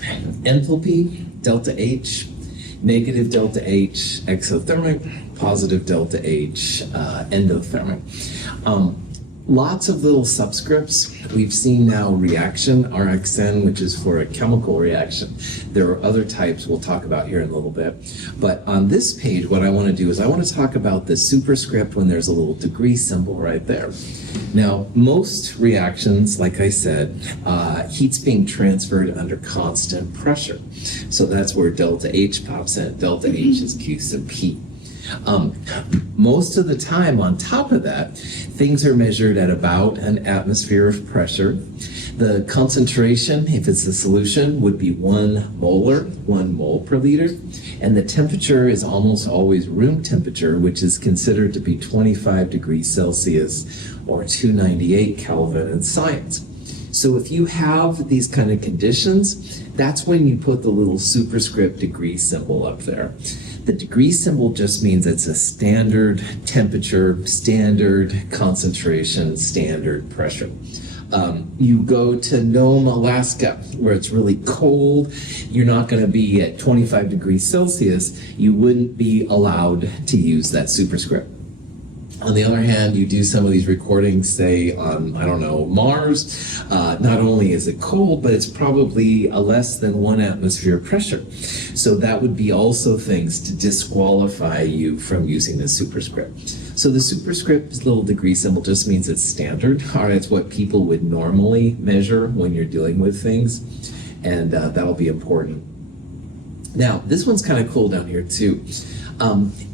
enthalpy, delta H, negative delta H, exothermic, positive delta H, endothermic. Lots of little subscripts. We've seen now reaction, RXN, which is for a chemical reaction. There are other types we'll talk about here in a little bit. But on this page, what I want to do is I want to talk about the superscript when there's a little degree symbol right there. Now, most reactions, like I said, heat's being transferred under constant pressure. So that's where delta H pops in. Delta H is Q sub P. Most of the time, on top of that, things are measured at about an atmosphere of pressure. The concentration, if it's a solution, would be 1 mole per liter. And the temperature is almost always room temperature, which is considered to be 25 degrees Celsius or 298 Kelvin in science. So if you have these kind of conditions, that's when you put the little superscript degree symbol up there. The degree symbol just means it's a standard temperature, standard concentration, standard pressure. You go to Nome, Alaska, where it's really cold. You're not going to be at 25 degrees Celsius. You wouldn't be allowed to use that superscript. On the other hand, you do some of these recordings, say on, I don't know, Mars, not only is it cold, but it's probably a less than 1 atmosphere pressure. So that would be also things to disqualify you from using the superscript. So the superscript, this little degree symbol, just means it's standard. All right, it's what people would normally measure when you're dealing with things, and that'll be important. Now, this one's kind of cool down here too.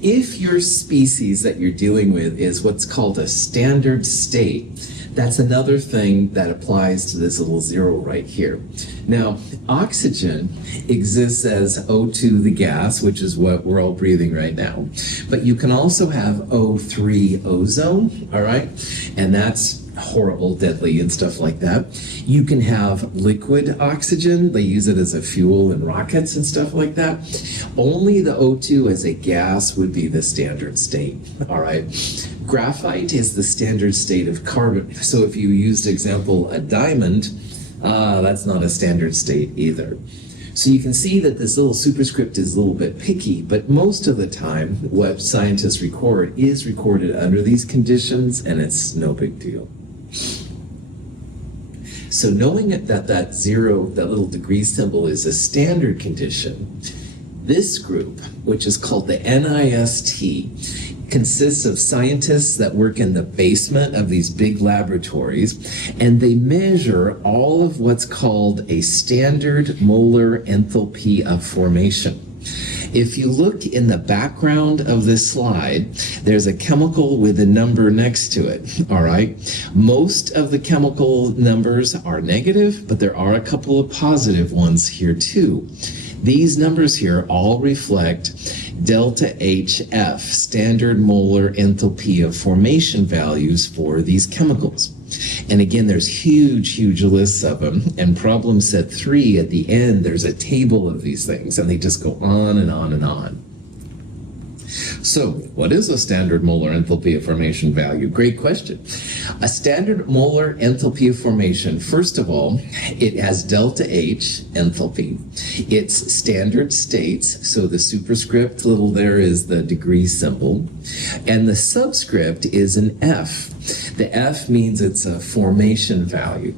If your species that you're dealing with is what's called a standard state, that's another thing that applies to this little 0 right here. Now, oxygen exists as O2, the gas, which is what we're all breathing right now. But you can also have O3 ozone, all right? And that's horrible, deadly, and stuff like that. You can have liquid oxygen. They use it as a fuel in rockets and stuff like that. Only the O2 as a gas would be the standard state, all right? Graphite is the standard state of carbon. So if you used, example, a diamond, that's not a standard state either. So you can see that this little superscript is a little bit picky, but most of the time what scientists record is recorded under these conditions, and it's no big deal. So knowing that 0, that little degree symbol is a standard condition, this group, which is called the NIST, consists of scientists that work in the basement of these big laboratories, and they measure all of what's called a standard molar enthalpy of formation. If you look in the background of this slide, there's a chemical with a number next to it, all right? Most of the chemical numbers are negative, but there are a couple of positive ones here too. These numbers here all reflect delta HF, standard molar enthalpy of formation values for these chemicals. And again, there's huge lists of them. And problem set 3 at the end, there's a table of these things, and they just go on and on and on. So, what is a standard molar enthalpy of formation value? Great question. A standard molar enthalpy of formation, first of all, it has delta H enthalpy. It's standard states, so the superscript little there is the degree symbol, and the subscript is an F. The F means it's a formation value.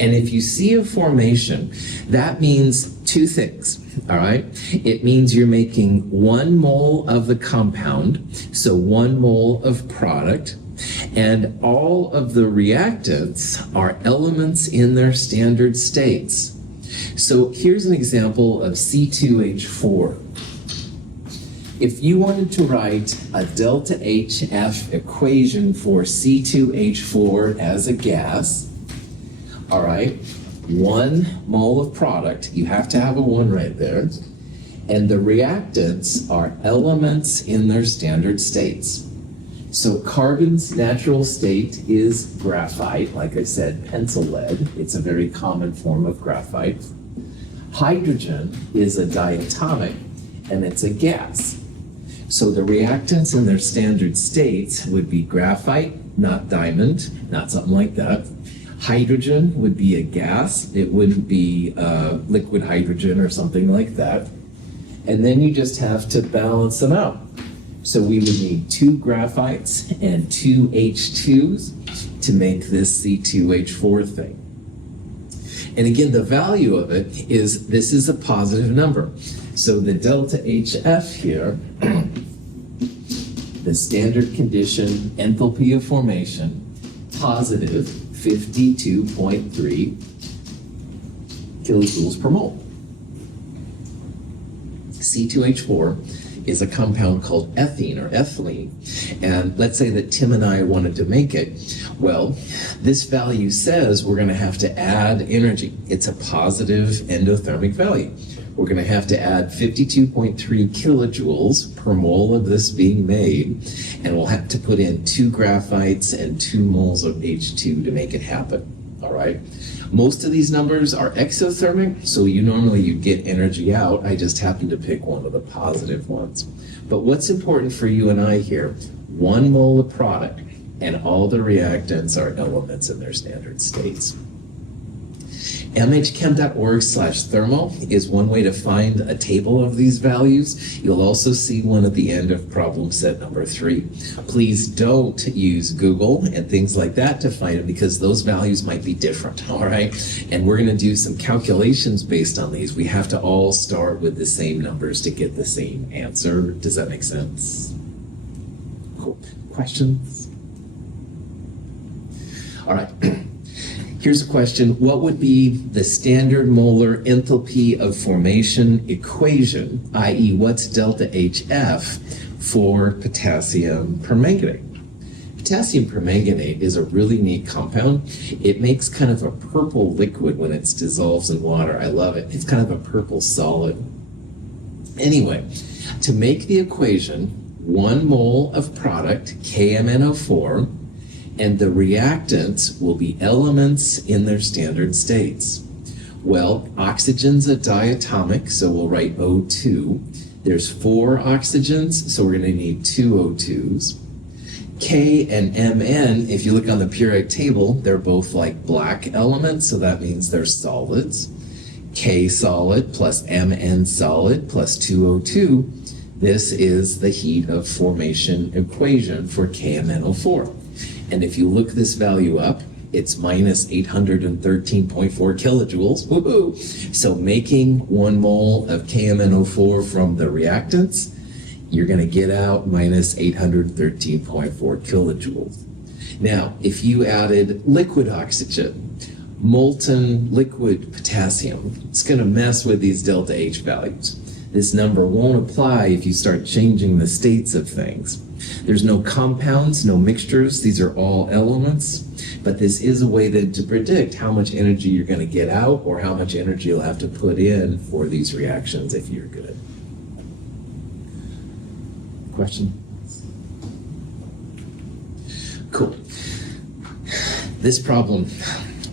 And if you see a formation, that means 2 things, all right? It means you're making 1 mole of the compound, so 1 mole of product, and all of the reactants are elements in their standard states. So here's an example of C2H4. If you wanted to write a delta HF equation for C2H4 as a gas, all right, 1 mole of product, you have to have a 1 right there, and the reactants are elements in their standard states. So carbon's natural state is graphite, like I said, pencil lead. It's a very common form of graphite. Hydrogen is a diatomic, and it's a gas. So the reactants in their standard states would be graphite, not diamond, not something like that. Hydrogen would be a gas. It wouldn't be liquid hydrogen or something like that. And then you just have to balance them out. So we would need 2 graphites and 2 H2s to make this C2H4 thing. And again, the value of it is this is a positive number. So the delta HF here, the standard condition enthalpy of formation, positive 52.3 kilojoules per mole. C2H4 is a compound called ethene or ethylene. And let's say that Tim and I wanted to make it. Well, this value says we're going to have to add energy. It's a positive endothermic value. We're going to have to add 52.3 kilojoules per mole of this being made, and we'll have to put in 2 graphites and 2 moles of H2 to make it happen. All right. Most of these numbers are exothermic, so you get energy out. I just happen to pick one of the positive ones. But what's important for you and I here, 1 mole of product, and all the reactants are elements in their standard states. mhchem.org/thermal is one way to find a table of these values. You'll also see one at the end of problem set number 3. Please don't use Google and things like that to find it because those values might be different, all right? And we're going to do some calculations based on these. We have to all start with the same numbers to get the same answer. Does that make sense? Cool. Questions? All right. Here's a question. What would be the standard molar enthalpy of formation equation, i.e. what's delta HF for potassium permanganate? Potassium permanganate is a really neat compound. It makes kind of a purple liquid when it's dissolved in water. I love it. It's kind of a purple solid. Anyway, to make the equation, 1 mole of product, KMnO4, and the reactants will be elements in their standard states. Well, oxygen's a diatomic, so we'll write O2. There's 4 oxygens, so we're going to need 2 O2s. K and Mn, if you look on the periodic table, they're both like black elements, so that means they're solids. K solid plus Mn solid plus 2O2, this is the heat of formation equation for KMnO4. And if you look this value up, it's minus 813.4 kilojoules. Woohoo! So making 1 mole of KMnO4 from the reactants, you're going to get out minus 813.4 kilojoules. Now, if you added liquid oxygen, molten liquid potassium, it's going to mess with these delta H values. This number won't apply if you start changing the states of things. There's no compounds, no mixtures. These are all elements. But this is a way to predict how much energy you're going to get out or how much energy you'll have to put in for these reactions if you're good. Question? Cool. This problem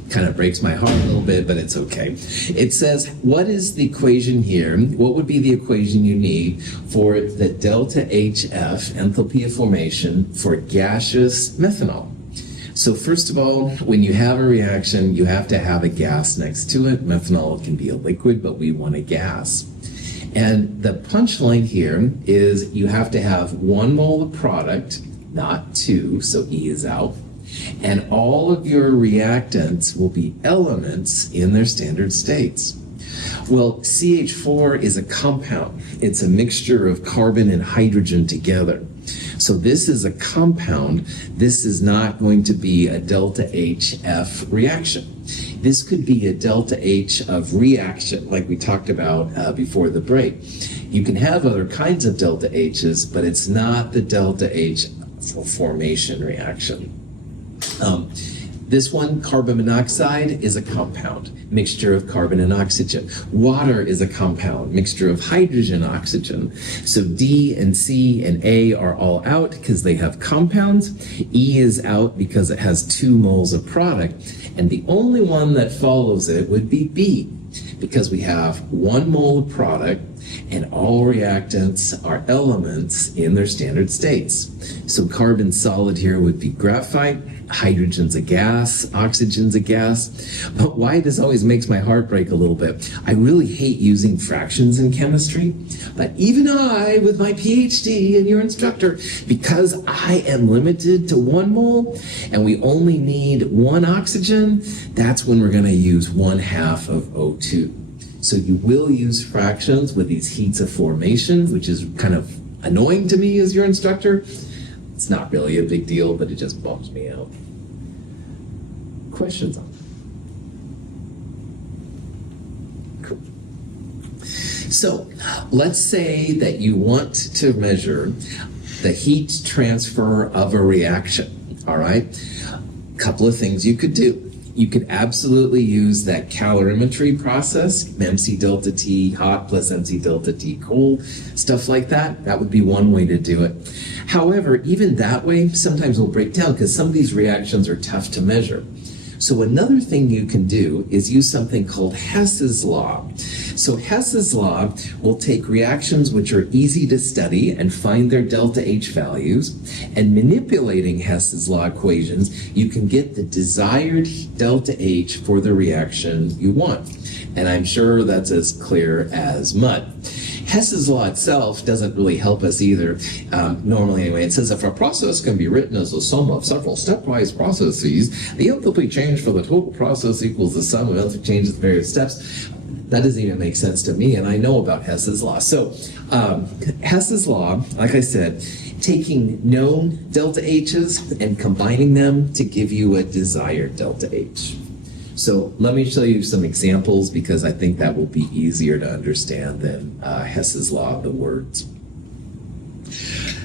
kind of breaks my heart a little bit, but it's okay. It says, what is the equation here? What would be the equation you need for the delta HF, enthalpy of formation, for gaseous methanol? So first of all, when you have a reaction, you have to have a gas next to it. Methanol can be a liquid, but we want a gas. And the punchline here is you have to have 1 mole of product, not 2, so E is out. And all of your reactants will be elements in their standard states. Well, CH4 is a compound. It's a mixture of carbon and hydrogen together. So this is a compound. This is not going to be a delta HF reaction. This could be a delta H of reaction, like we talked about before the break. You can have other kinds of delta H's, but it's not the delta H for formation reaction. This one, carbon monoxide, is a compound, mixture of carbon and oxygen. Water is a compound, mixture of hydrogen, oxygen. So D and C and A are all out because they have compounds. E is out because it has 2 moles of product. And the only one that follows it would be B, because we have 1 mole of product and all reactants are elements in their standard states. So carbon solid here would be graphite. hydrogen's a gas, oxygen's a gas. But why this always makes my heart break a little bit, I really hate using fractions in chemistry, but even I, with my PhD and your instructor, because I am limited to 1 mole and we only need 1 oxygen, that's when we're going to use 1/2 of O2. So you will use fractions with these heats of formation, which is kind of annoying to me as your instructor. It's not really a big deal, but it just bums me out. Questions on that? Cool. So let's say that you want to measure the heat transfer of a reaction, all right? A couple of things you could do. You could absolutely use that calorimetry process, MC delta T hot plus MC delta T cold, stuff like that. That would be one way to do it. However, even that way, sometimes we'll break down because some of these reactions are tough to measure. So another thing you can do is use something called Hess's law. So Hess's law will take reactions which are easy to study and find their delta H values, and manipulating Hess's law equations, you can get the desired delta H for the reaction you want. And I'm sure that's as clear as mud. Hess's law itself doesn't really help us either, normally anyway. It says if a process can be written as a sum of several stepwise processes, the enthalpy change for the total process equals the sum of enthalpy changes at various steps. That doesn't even make sense to me, and I know about Hess's law. So Hess's law, like I said, taking known delta H's and combining them to give you a desired delta H. So let me show you some examples because I think that will be easier to understand than Hess's law of the words.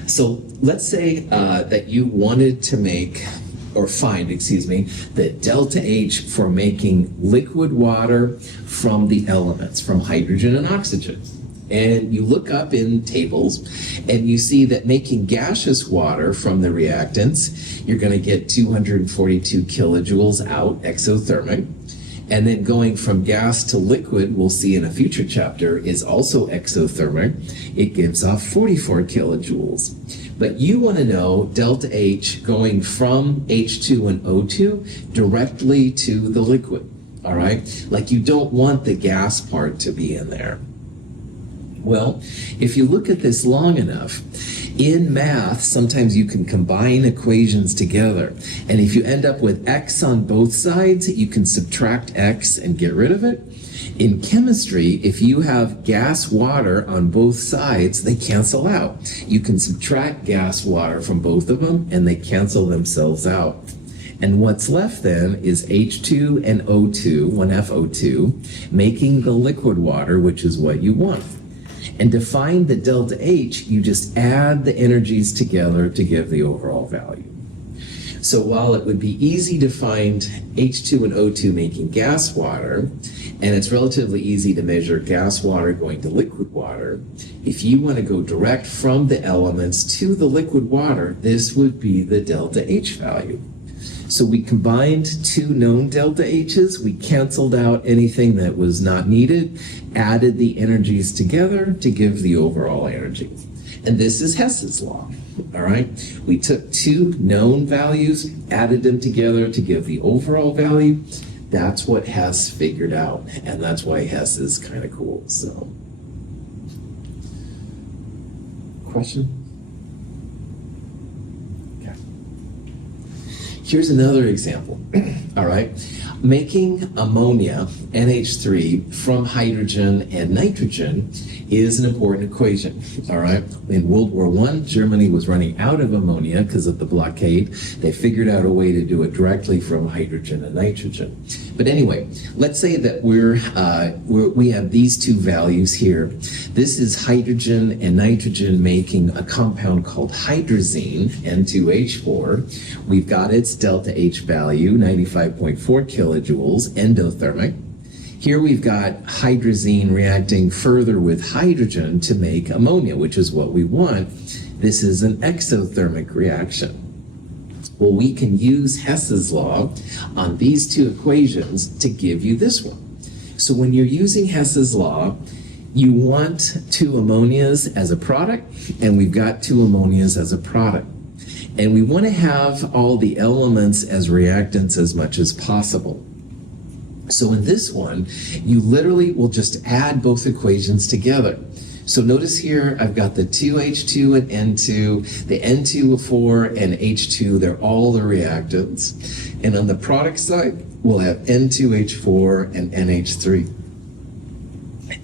So let's say that you wanted to make, or find, the delta H for making liquid water from the elements, from hydrogen and oxygen. And you look up in tables and you see that making gaseous water from the reactants, you're going to get 242 kilojoules out exothermic. And then going from gas to liquid, we'll see in a future chapter, is also exothermic. It gives off 44 kilojoules. But you want to know delta H going from H2 and O2 directly to the liquid, all right? Like you don't want the gas part to be in there. Well, if you look at this long enough, in math, sometimes you can combine equations together. And if you end up with x on both sides, you can subtract x and get rid of it. In chemistry, if you have gas water on both sides, they cancel out. You can subtract gas water from both of them, and they cancel themselves out. And what's left then is H2 and O2, 1FO2, making the liquid water, which is what you want. And to find the delta H, you just add the energies together to give the overall value. So while it would be easy to find H2 and O2 making gas water, and it's relatively easy to measure gas water going to liquid water, if you want to go direct from the elements to the liquid water, this would be the delta H value. So we combined two known delta H's, we canceled out anything that was not needed, added the energies together to give the overall energy. And this is Hess's law, all right? We took two known values, added them together to give the overall value. That's what Hess figured out, and that's why Hess is kind of cool, so. Question? Here's another example, all right? Making ammonia, NH3, from hydrogen and nitrogen is an important equation, all right? In World War I, Germany was running out of ammonia because of the blockade. They figured out a way to do it directly from hydrogen and nitrogen. But anyway, let's say that we have these two values here. This is hydrogen and nitrogen making a compound called hydrazine, N2H4. We've got its delta H value, 95.4 kilojoules, endothermic. Here we've got hydrazine reacting further with hydrogen to make ammonia, which is what we want. This is an exothermic reaction. Well, we can use Hess's law on these two equations to give you this one. So when you're using Hess's law, you want two ammonias as a product, and we've got two ammonias as a product. And we want to have all the elements as reactants as much as possible. So in this one, you literally will just add both equations together. So notice here, I've got the 2H2 and N2, the N2O4 and H2, they're all the reactants. And on the product side, we'll have N2H4 and NH3.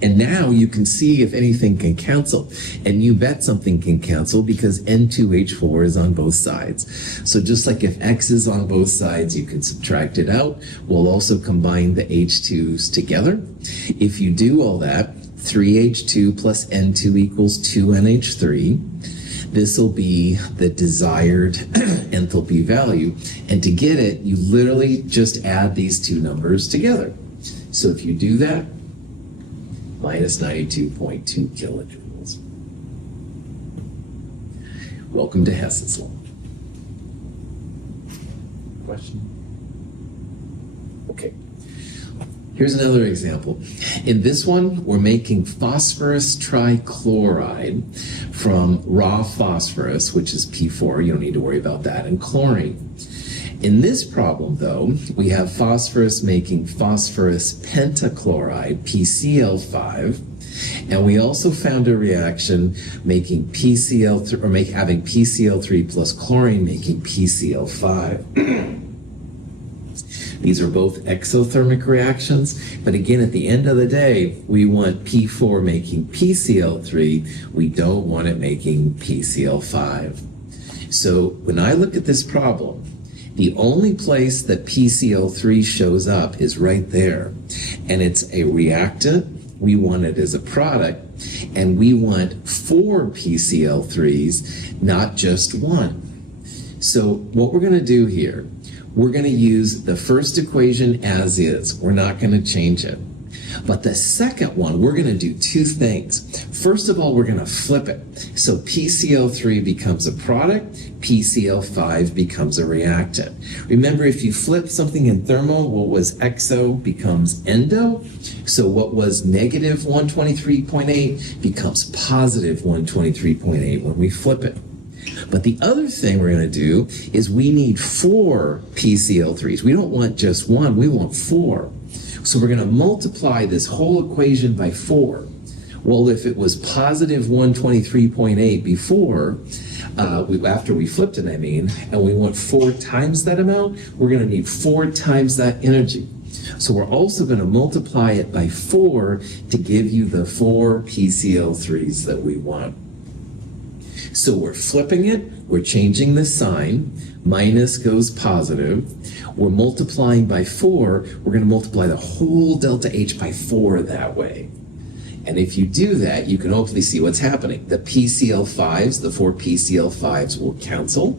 And now you can see if anything can cancel. And you bet something can cancel because N2H4 is on both sides. So just like if X is on both sides, you can subtract it out. We'll also combine the H2s together. If you do all that, 3H2 plus N2 equals 2NH3. This will be the desired enthalpy value. And to get it, you literally just add these two numbers together. So if you do that, minus 92.2 kilojoules. Welcome to Hess's law. Question? Okay. Here's another example. In this one, we're making phosphorus trichloride from raw phosphorus, which is P4. You don't need to worry about that, and chlorine. In this problem, though, we have phosphorus making phosphorus pentachloride, PCl5, and we also found a reaction making PCl3, or having PCl3 plus chlorine making PCl5. These are both exothermic reactions, but again, at the end of the day, we want P4 making PCl3. We don't want it making PCl5. So when I look at this problem, the only place that PCl3 shows up is right there. And it's a reactant. We want it as a product. And we want 4 PCl3s, not just 1. So what we're going to do here, we're going to use the first equation as is. We're not going to change it. But the second one, we're going to do two things. First of all, we're going to flip it. So PCl3 becomes a product, PCl5 becomes a reactant. Remember, if you flip something in thermal, what was exo becomes endo. So what was negative 123.8 becomes positive 123.8 when we flip it. But the other thing we're going to do is we need 4 PCl3s. We don't want just 1, we want 4. So we're going to multiply this whole equation by 4. Well, if it was positive 123.8 before, after we flipped it, and we want 4 times that amount, we're going to need 4 times that energy. So we're also going to multiply it by 4 to give you the 4 PCl3s that we want. So we're flipping it, we're changing the sign, minus goes positive, we're multiplying by 4, we're going to multiply the whole delta H by 4 that way. And if you do that, you can hopefully see what's happening. The PCl5s, the 4 PCl5s will cancel.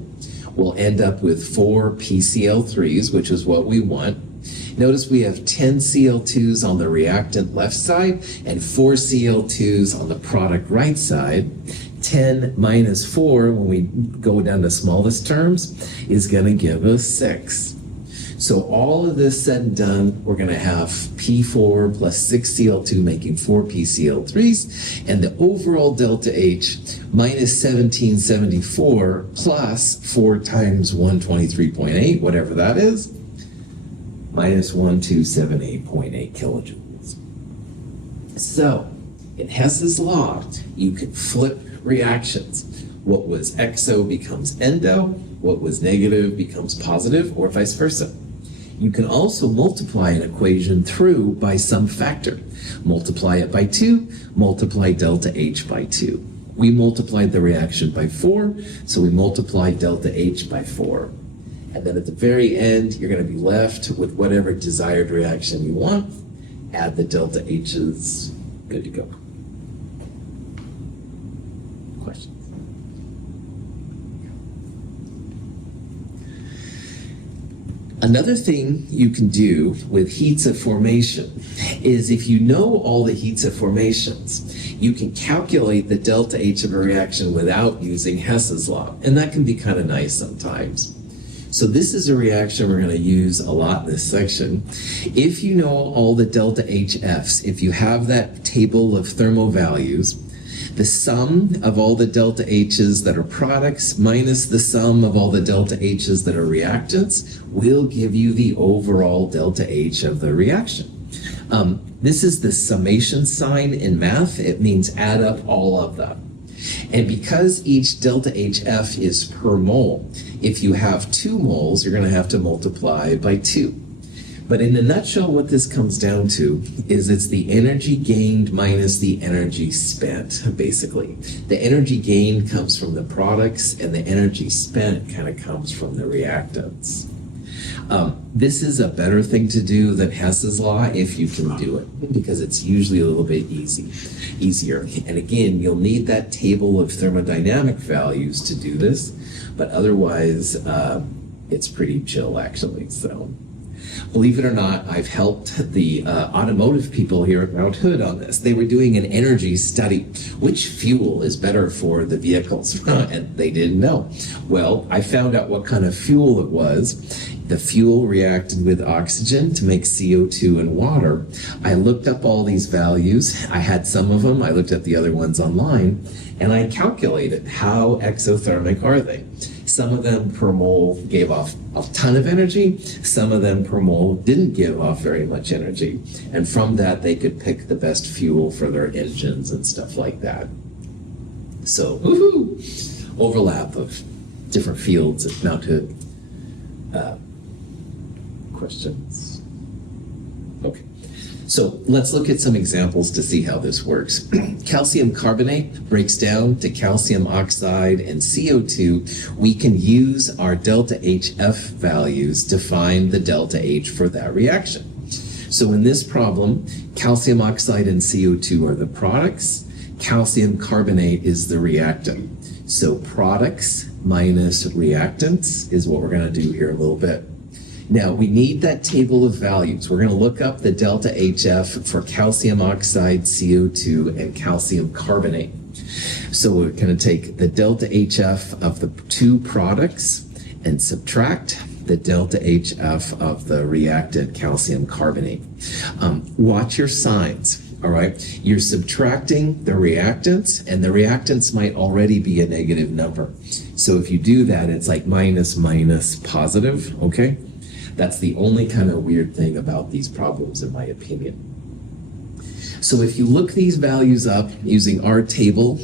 We'll end up with 4 PCl3s, which is what we want. Notice we have 10 Cl2s on the reactant left side and 4 Cl2s on the product right side. 10 minus 4, when we go down to smallest terms, is going to give us 6. So all of this said and done, we're going to have P4 plus 6 Cl2 making 4 PCl3s, and the overall delta H minus 1774 plus 4 times 123.8, whatever that is, minus 1278.8 kilojoules. So in Hess's law, you can flip reactions. What was exo becomes endo, what was negative becomes positive, or vice versa. You can also multiply an equation through by some factor. Multiply it by 2, multiply delta H by 2. We multiplied the reaction by 4, so we multiplied delta H by 4. And then at the very end, you're going to be left with whatever desired reaction you want. Add the delta H's, good to go. Questions? Another thing you can do with heats of formation is if you know all the heats of formations, you can calculate the delta H of a reaction without using Hess's law. And that can be kind of nice sometimes. So this is a reaction we're going to use a lot in this section. If you know all the delta HFs, if you have that table of thermal values, The sum of all the delta H's that are products minus the sum of all the delta H's that are reactants will give you the overall delta H of the reaction. This is the summation sign in math. It means add up all of them. And because each delta HF is per mole, if you have 2 moles, you're going to have to multiply by 2. But in a nutshell, what this comes down to is it's the energy gained minus the energy spent, basically. The energy gained comes from the products, and the energy spent kind of comes from the reactants. This is a better thing to do than Hess's law if you can do it, because it's usually a little bit easier. And again, you'll need that table of thermodynamic values to do this, but otherwise, it's pretty chill, actually. So, believe it or not, I've helped the automotive people here at Mount Hood on this. They were doing an energy study. Which fuel is better for the vehicles? And they didn't know. Well, I found out what kind of fuel it was. The fuel reacted with oxygen to make CO2 and water. I looked up all these values. I had some of them. I looked at the other ones online, and I calculated how exothermic are they. Some of them per mole gave off a ton of energy. Some of them per mole didn't give off very much energy. And from that, they could pick the best fuel for their engines and stuff like that. So, woohoo! Overlap of different fields at Mount Hood. Questions? Okay. So let's look at some examples to see how this works. Calcium carbonate breaks down to calcium oxide and CO2. We can use our delta HF values to find the delta H for that reaction. So in this problem, calcium oxide and CO2 are the products. Calcium carbonate is the reactant. So products minus reactants is what we're going to do here a little bit. Now, we need that table of values. We're going to look up the delta HF for calcium oxide, CO2, and calcium carbonate. So we're going to take the delta HF of the 2 products and subtract the delta HF of the reactant calcium carbonate. Watch your signs. All right, you're subtracting the reactants, and the reactants might already be a negative number. So if you do that, it's like minus, minus, positive, okay? That's the only kind of weird thing about these problems, in my opinion. So if you look these values up using our table,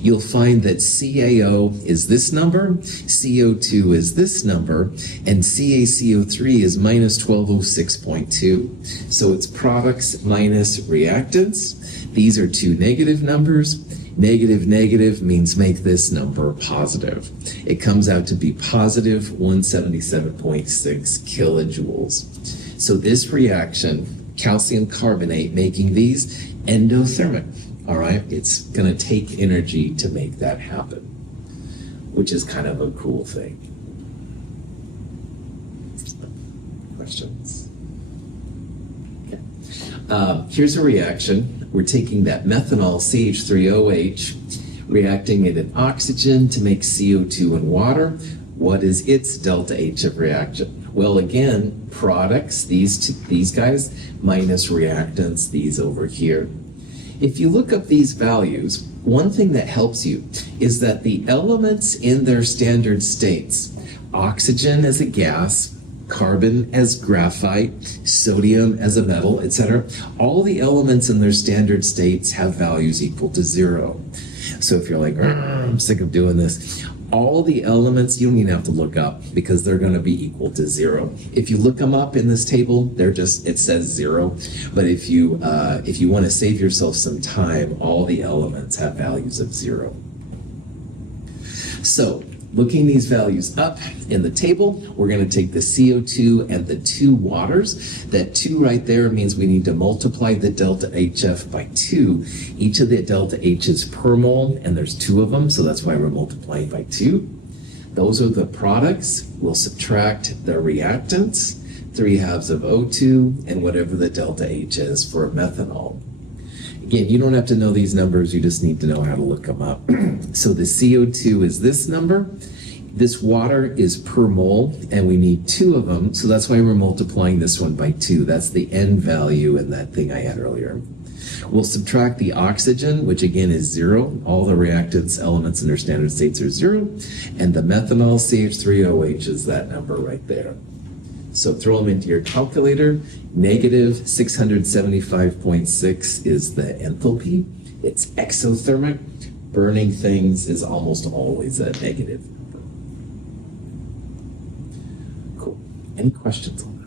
you'll find that CaO is this number, CO2 is this number, and CaCO3 is minus 1206.2. So it's products minus reactants. These are 2 negative numbers. Negative, negative means make this number positive. It comes out to be positive 177.6 kilojoules. So this reaction, calcium carbonate, making these endothermic, all right? It's going to take energy to make that happen, which is kind of a cool thing. Questions? Okay. Here's a reaction. We're taking that methanol, CH3OH, reacting it in oxygen to make CO2 and water. What is its delta H of reaction? Well, again, products, these guys, minus reactants, these over here. If you look up these values, one thing that helps you is that the elements in their standard states, oxygen as a gas, carbon as graphite, sodium as a metal, etc., all the elements in their standard states have values equal to 0. So if you're like, I'm sick of doing this, all the elements you don't even have to look up because they're going to be equal to 0. If you look them up in this table, it says 0. But if you want to save yourself some time, all the elements have values of 0. So looking these values up in the table, we're going to take the CO2 and the 2 waters. That 2 right there means we need to multiply the delta HF by 2. Each of the delta H is per mole, and there's 2 of them, so that's why we're multiplying by 2. Those are the products. We'll subtract the reactants, 3/2 of O2, and whatever the delta H is for methanol. Again, you don't have to know these numbers, you just need to know how to look them up. So the CO2 is this number. This water is per mole, and we need 2 of them, so that's why we're multiplying this one by 2. That's the N value in that thing I had earlier. We'll subtract the oxygen, which again is 0. All the reactants elements in their standard states are 0. And the methanol CH3OH is that number right there. So throw them into your calculator. Negative 675.6 is the enthalpy. It's exothermic. Burning things is almost always a negative number. Cool. Any questions on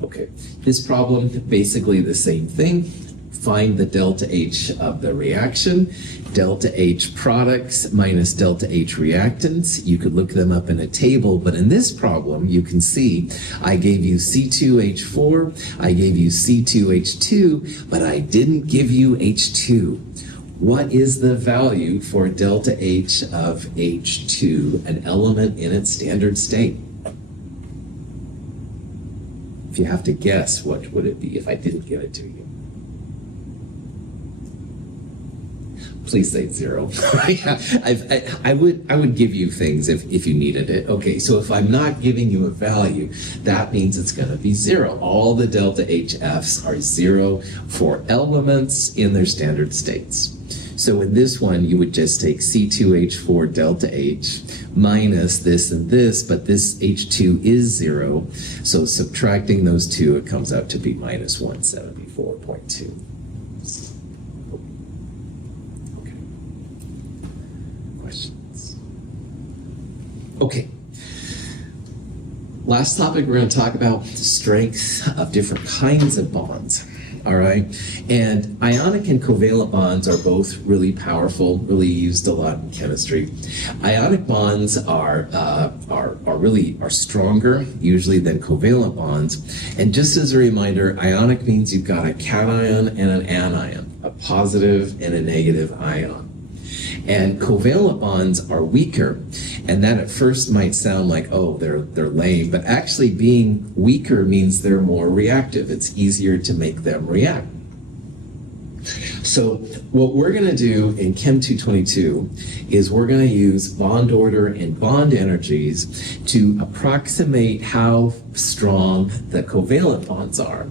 that? Okay. This problem, basically the same thing. Find the delta H of the reaction. Delta H products minus delta H reactants. You could look them up in a table, but in this problem, you can see I gave you C2H4, I gave you C2H2, but I didn't give you H2. What is the value for delta H of H2, an element in its standard state? If you have to guess, what would it be if I didn't give it to you? Please say 0. I would give you things if you needed it. Okay, so if I'm not giving you a value, that means it's going to be 0. All the delta HFs are 0 for elements in their standard states. So in this one, you would just take C2H4 delta H minus this and this, but this H2 is 0. So subtracting those two, it comes out to be minus 174.2. Okay. Last topic, we're going to talk about the strength of different kinds of bonds. All right. And ionic and covalent bonds are both really powerful, really used a lot in chemistry. Ionic bonds are stronger usually than covalent bonds. And just as a reminder, ionic means you've got a cation and an anion, a positive and a negative ion. And covalent bonds are weaker, and that at first might sound like, oh, they're lame, but actually being weaker means they're more reactive. It's easier to make them react. So what we're going to do in Chem 222 is we're going to use bond order and bond energies to approximate how strong the covalent bonds are.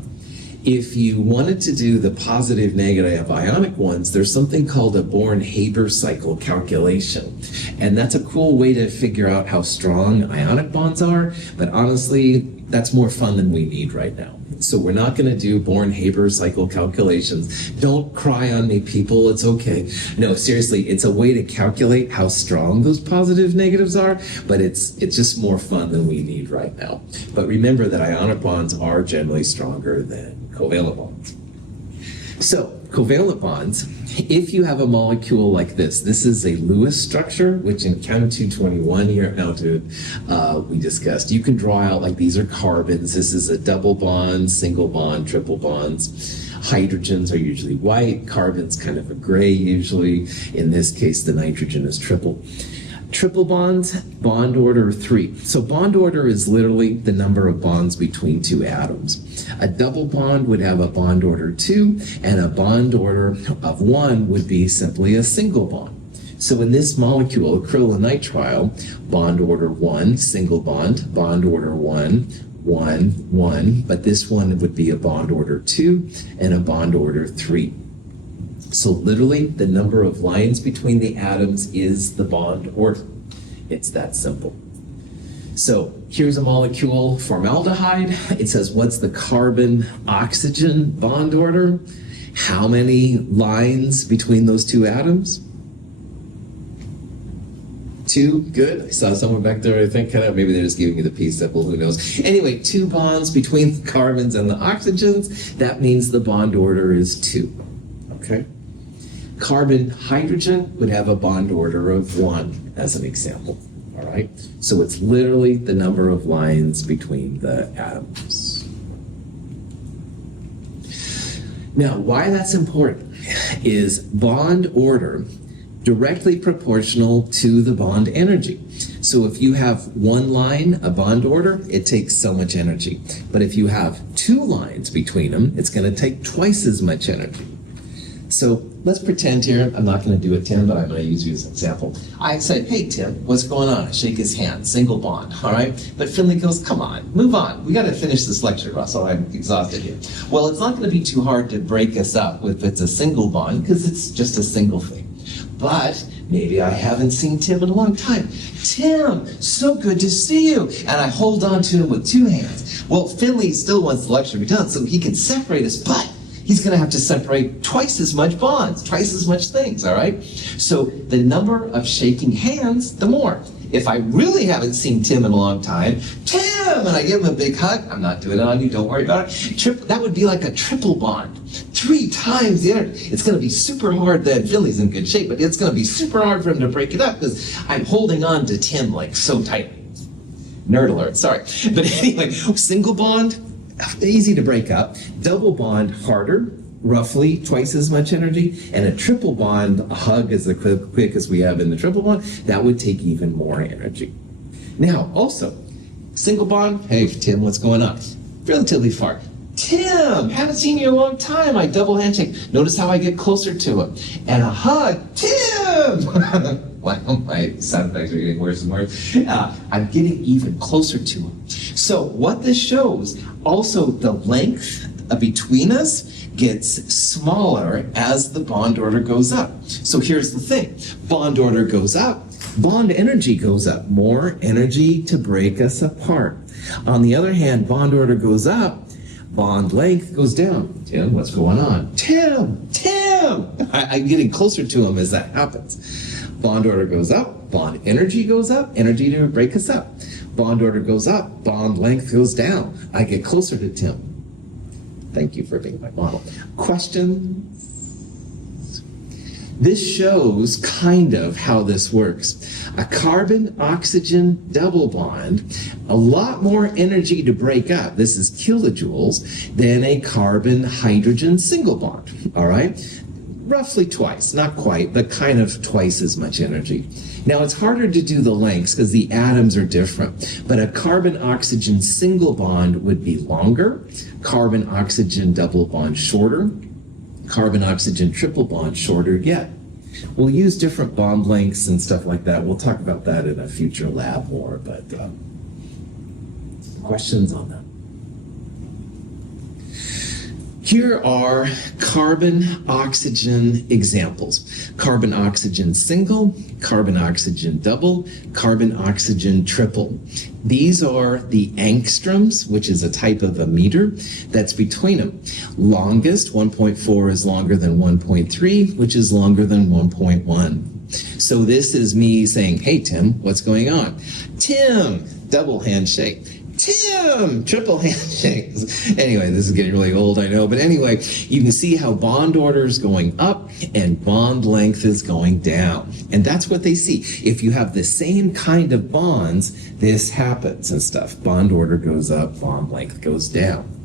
If you wanted to do the positive negative ionic ones, there's something called a Born-Haber cycle calculation. And that's a cool way to figure out how strong ionic bonds are, but honestly, that's more fun than we need right now. So we're not going to do Born-Haber cycle calculations. Don't cry on me, people. It's okay. No, seriously, it's a way to calculate how strong those positive negatives are, but it's just more fun than we need right now. But remember that ionic bonds are generally stronger than covalent bonds. So covalent bonds, if you have a molecule like this is a Lewis structure, which in Chem 221 here at Altitude we discussed. You can draw out like these are carbons. This is a double bond, single bond, triple bonds. Hydrogens are usually white, carbon's kind of a gray usually. In this case, the nitrogen is triple. Triple bonds, bond order 3. So bond order is literally the number of bonds between two atoms. A double bond would have a bond order 2, and a bond order of 1 would be simply a single bond. So in this molecule, acrylonitrile, bond order 1, single bond, bond order 1, 1, 1, but this one would be a bond order 2 and a bond order 3. So literally, the number of lines between the atoms is the bond order. It's that simple. So here's a molecule, formaldehyde. It says, what's the carbon-oxygen bond order? How many lines between those two atoms? 2, good. I saw someone back there, I think, kind of, maybe they're just giving you the P symbol, who knows. Anyway, 2 bonds between the carbons and the oxygens. That means the bond order is 2, okay? Carbon-hydrogen would have a bond order of 1, as an example, all right? So it's literally the number of lines between the atoms. Now, why that's important is bond order directly proportional to the bond energy. So if you have 1 line, a bond order, it takes so much energy. But if you have 2 lines between them, it's going to take twice as much energy. So let's pretend here, I'm not going to do it, Tim, but I'm going to use you as an example. I say, hey, Tim, what's going on? I shake his hand, single bond, all right? But Finley goes, come on, move on. We got to finish this lecture, Russell. I'm exhausted here. Well, it's not going to be too hard to break us up if it's a single bond, because it's just a single thing. But maybe I haven't seen Tim in a long time. Tim, so good to see you. And I hold on to him with two hands. Well, Finley still wants the lecture to be done, so he can separate us, but he's going to have to separate twice as much bonds, twice as much things, all right? So the number of shaking hands, the more. If I really haven't seen Tim in a long time, Tim, and I give him a big hug, I'm not doing it on you, don't worry about it. That would be like a triple bond. 3 times the energy. It's going to be super hard then. Finley's in good shape, but it's going to be super hard for him to break it up because I'm holding on to Tim like so tightly. Nerd alert, sorry. But anyway, single bond, easy to break up. Double bond, harder, roughly twice as much energy. And a triple bond, a hug is the quickest we have in the triple bond, that would take even more energy. Now, also, single bond, hey, Tim, what's going on? Relatively far. Tim, haven't seen you in a long time. I double handshake. Notice how I get closer to him. And a hug, Tim! Wow, my sound effects are getting worse and worse. I'm getting even closer to him. So what this shows, also the length between us gets smaller as the bond order goes up. So here's the thing. Bond order goes up, bond energy goes up. More energy to break us apart. On the other hand, bond order goes up, bond length goes down. Tim, what's going on? Tim! I'm getting closer to him as that happens. Bond order goes up, bond energy goes up, energy to break us up. Bond order goes up, bond length goes down. I get closer to Tim. Thank you for being my model. Questions? This shows kind of how this works. A carbon-oxygen double bond, a lot more energy to break up, this is kilojoules, than a carbon-hydrogen single bond, all right? Roughly twice, not quite, but kind of twice as much energy. Now, it's harder to do the lengths because the atoms are different, but a carbon-oxygen single bond would be longer, carbon-oxygen double bond shorter, carbon-oxygen triple bond shorter yet. We'll use different bond lengths and stuff like that. We'll talk about that in a future lab more, but questions on that? Here are carbon-oxygen examples. Carbon-oxygen single, carbon-oxygen double, carbon-oxygen triple. These are the angstroms, which is a type of a meter that's between them. Longest, 1.4 is longer than 1.3, which is longer than 1.1. So this is me saying, hey, Tim, what's going on? Tim, double handshake. Tim, triple handshakes. Anyway, this is getting really old, I know. But anyway, you can see how bond order is going up and bond length is going down. And that's what they see. If you have the same kind of bonds, this happens and stuff. Bond order goes up, bond length goes down.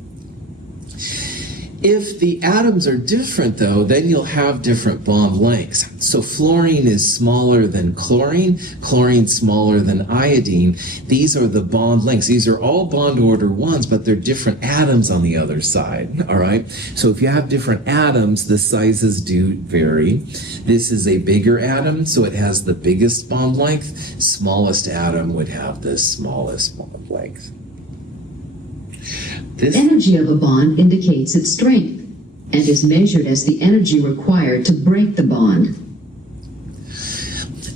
If the atoms are different, though, then you'll have different bond lengths. So fluorine is smaller than chlorine, chlorine smaller than iodine. These are the bond lengths. These are all bond order ones, but they're different atoms on the other side, all right? So if you have different atoms, the sizes do vary. This is a bigger atom, so it has the biggest bond length. Smallest atom would have the smallest bond length. The energy of a bond indicates its strength and is measured as the energy required to break the bond.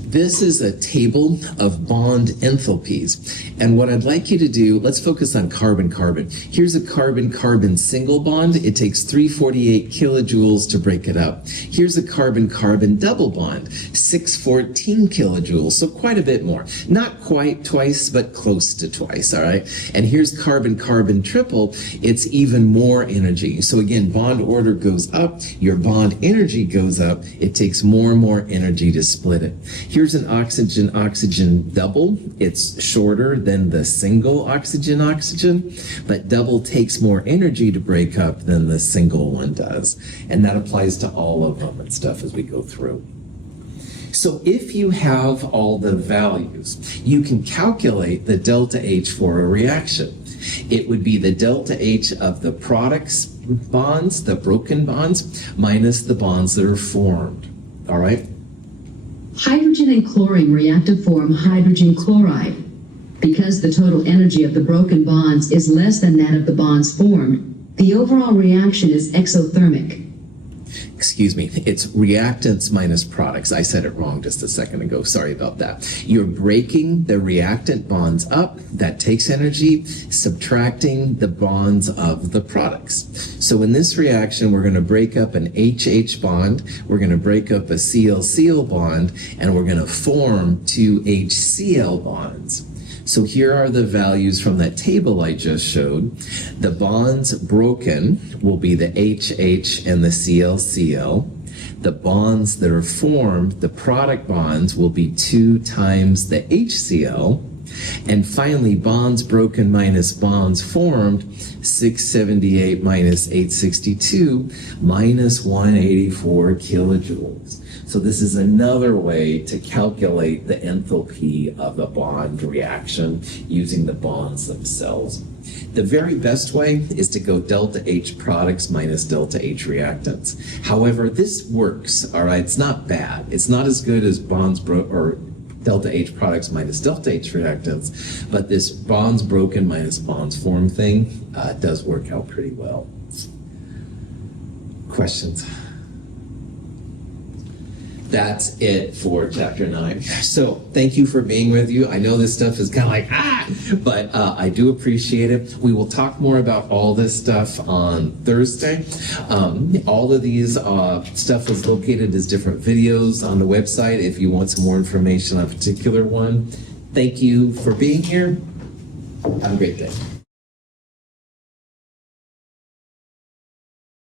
This is a table of bond enthalpies. And what I'd like you to do, let's focus on carbon-carbon. Here's a carbon-carbon single bond. It takes 348 kilojoules to break it up. Here's a carbon-carbon double bond, 614 kilojoules, so quite a bit more. Not quite twice, but close to twice, all right? And here's carbon-carbon triple. It's even more energy. So again, bond order goes up, your bond energy goes up. It takes more and more energy to split it. Here's an oxygen-oxygen double. It's shorter than the single oxygen-oxygen, but double takes more energy to break up than the single one does. And that applies to all of them and stuff as we go through. So if you have all the values, you can calculate the delta H for a reaction. It would be the delta H of the products bonds, the broken bonds, minus the bonds that are formed. All right? Hydrogen and chlorine react to form hydrogen chloride. Because the total energy of the broken bonds is less than that of the bonds formed, the overall reaction is exothermic. Excuse me, it's reactants minus products. I said it wrong just a second ago. Sorry about that. You're breaking the reactant bonds up. That takes energy, subtracting the bonds of the products. So in this reaction, we're going to break up an HH bond, we're going to break up a Cl-Cl bond, and we're going to form two HCl bonds. So here are the values from that table I just showed. The bonds broken will be the HH and the Cl-Cl. The bonds that are formed, the product bonds, will be 2 times the HCl. And finally, bonds broken minus bonds formed, 678 minus 862, minus 184 kilojoules. So this is another way to calculate the enthalpy of a bond reaction using the bonds themselves. The very best way is to go delta H products minus delta H reactants. However, this works, all right? It's not bad. It's not as good as or delta H products minus delta H reactants, but this bonds broken minus bonds formed thing does work out pretty well. Questions? That's it for chapter 9. So thank you for being with you. I know this stuff is kind of like, but I do appreciate it. We will talk more about all this stuff on Thursday. All of these stuff is located as different videos on the website if you want some more information on a particular one. Thank you for being here. Have a great day.